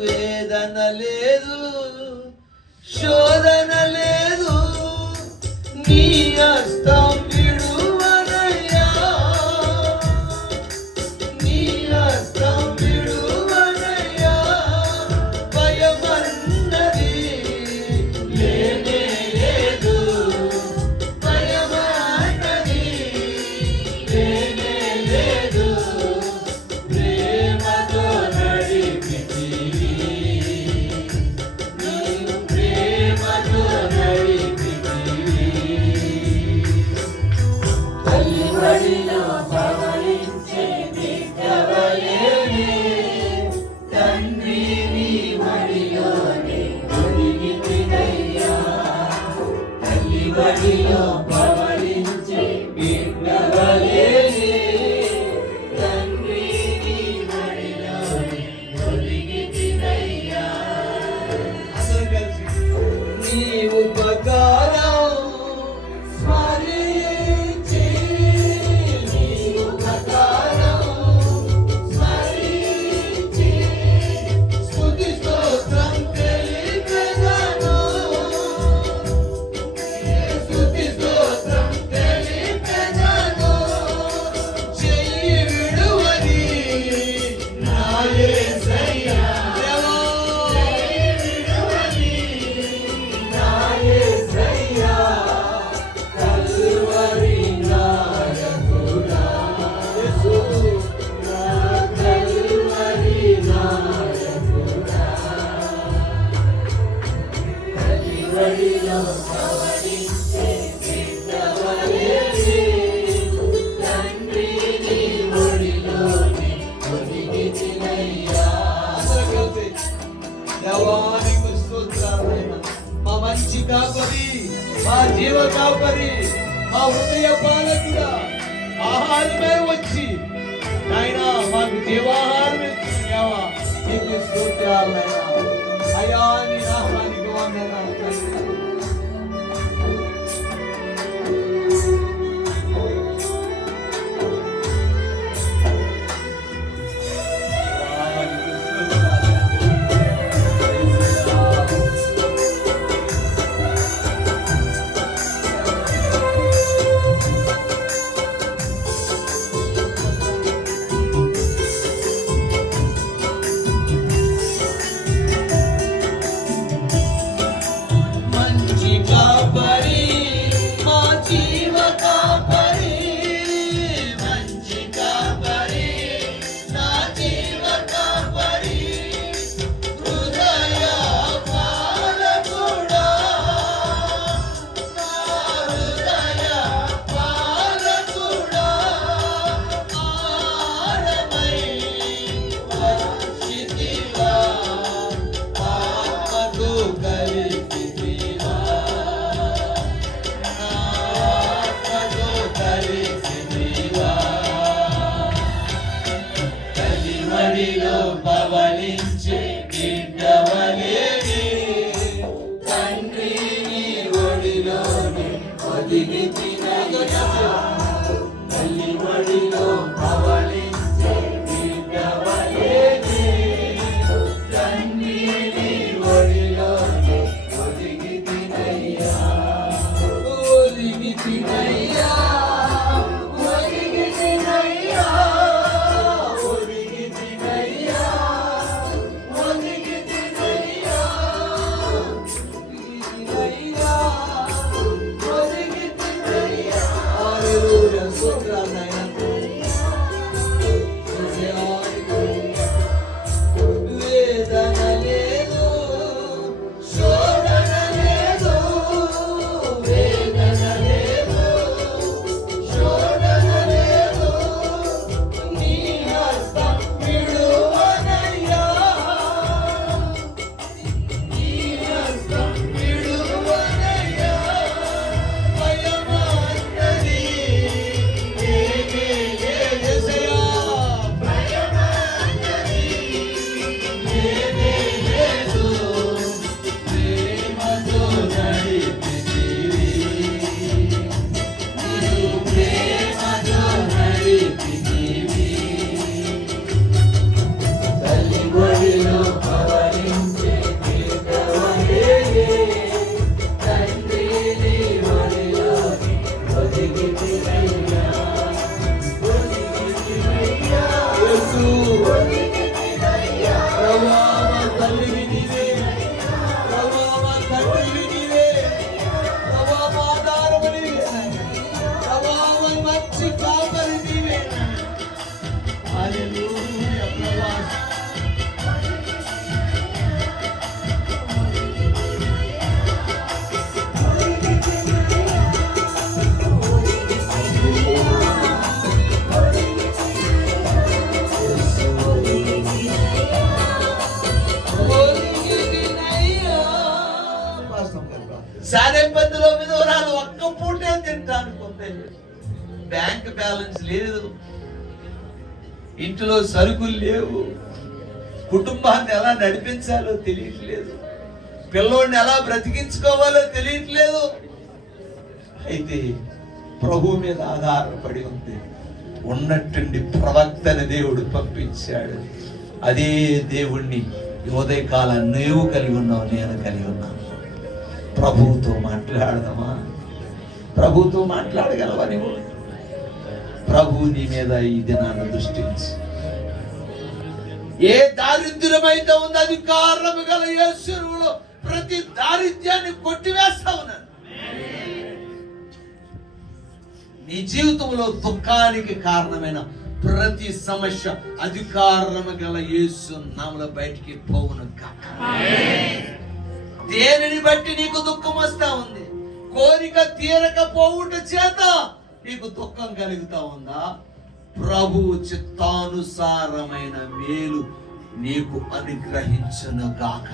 వేదన లేదు, శోధన లేదు, నీ హస్తం విడువనయ్యా, నీ హస్తం విడువనయ్యా. భయమన్నది లేనే లేదు, భయమన్నది లేనే లేదు. ప్రేమతో నడిపితివి, నీవు ప్రేమతో నడిపితివి. తల్లి ఒడిలో పవళించే బిడ్డవలేనే, తండ్రి నీ ఒడిలోనే ఒదిగితినయ్యా. తల్లి ఒడిలో పవళించే బిడ్డవలేనే, తండ్రి నీ ఒడిలోనే ఒదిగితినయ్యా. అందరూ కలిసి నీ ఉపకారం స్మరించి, నీ ఉపకారం స్మరించి, స్తుతి స్తోత్రం తెలిపెదను, స్తుతి స్తోత్రం తెలిపెదను. చెయ్యి విడువని నా యేసయ్యా, చెయ్యి విడువని నా యేసయ్యా. కల్వరి నాయకుడా, యేసు నా కల్వరి నాయకుడా. కల్వరిలో పవళించే బిడ్డవలేనే, తండ్రి నీ ఒడిలోనే ఒదిగితినయ్యా. అందరూ కలిసి దేవానికి స్తోత్రాలైనా మా మంచి కాపరి, మా జీవ కాపరి, మా హృదయ పాలకుడా, ఆహారమే వచ్చి నాయన మాకు జీవాహారం ఇస్తున్నావా, నీకు స్తోత్రాలైనా. అయా నీ నామానికి వందనాలు తండ్రి. మంచి కాపరి, మా జీవ కాపరి, మంచి కాపరి, నా జీవ కాపరి. హృదయ పాలకుడా, నా హృదయ పాలకుడా. ఆహారమై వచ్చితివా, ఆత్మతో కలిసితివా, ఆత్మతో కలిసితివా. తల్లి ఒడిలో పవళించే బిడ్డవలేనే, తండ్రి నీ ఒడిలోనే ఒదిగితినయ్యా. తల్లి ఒడిలో పవళించే బిడ్డవలేనే, తండ్రి నీ ఒడిలోనే ఒదిగితినయ్యా. ఒదిగితినయ్యా, ఒదిగితినయ్యా, ఒదిగితినయ్యా, ఒదిగితినయ్యా. బ్యాంక్ బ్యాలెన్స్ లేదు, ఇంట్లో సరుకులు లేవు, కుటుంబాన్ని ఎలా నడిపించాలో తెలియట్లేదు, పిల్లోడిని ఎలా బ్రతికించుకోవాలో తెలియట్లేదు. అయితే ప్రభు మీద ఆధారపడి ఉంది. ఉన్నట్టుండి ప్రవక్తని దేవుడు పంపించాడు. అదే దేవుణ్ణి ఉదయకాలం నీవు కలిగి ఉన్నావు, నేను కలిగి ఉన్నాను. ప్రభువుతో మాట్లాడదామా? ప్రభువుతో మాట్లాడగలవా నువ్వు? ప్రభు నీ మీద ఈ దినాన్ని దృష్టించి ఏ దారిద్ర్యమైతే ఉందో అధికారము గల యేసులో ప్రతి దారిద్ర్యాన్ని కొట్టివేస్తా ఉన్నాను. నీ జీవితంలో దుఃఖానికి కారణమైన ప్రతి సమస్య అధికారము గల యేసు నామములో బయటికి పోవును కాక. దేనిని బట్టి నీకు దుఃఖం వస్తా ఉంది? కోరిక తీరకపోవుట చేత నీకు దుఃఖం కలుగుతా ఉందా? ప్రభు చిత్తానుసారమైన మేలు నీకు అనుగ్రహించును గాక.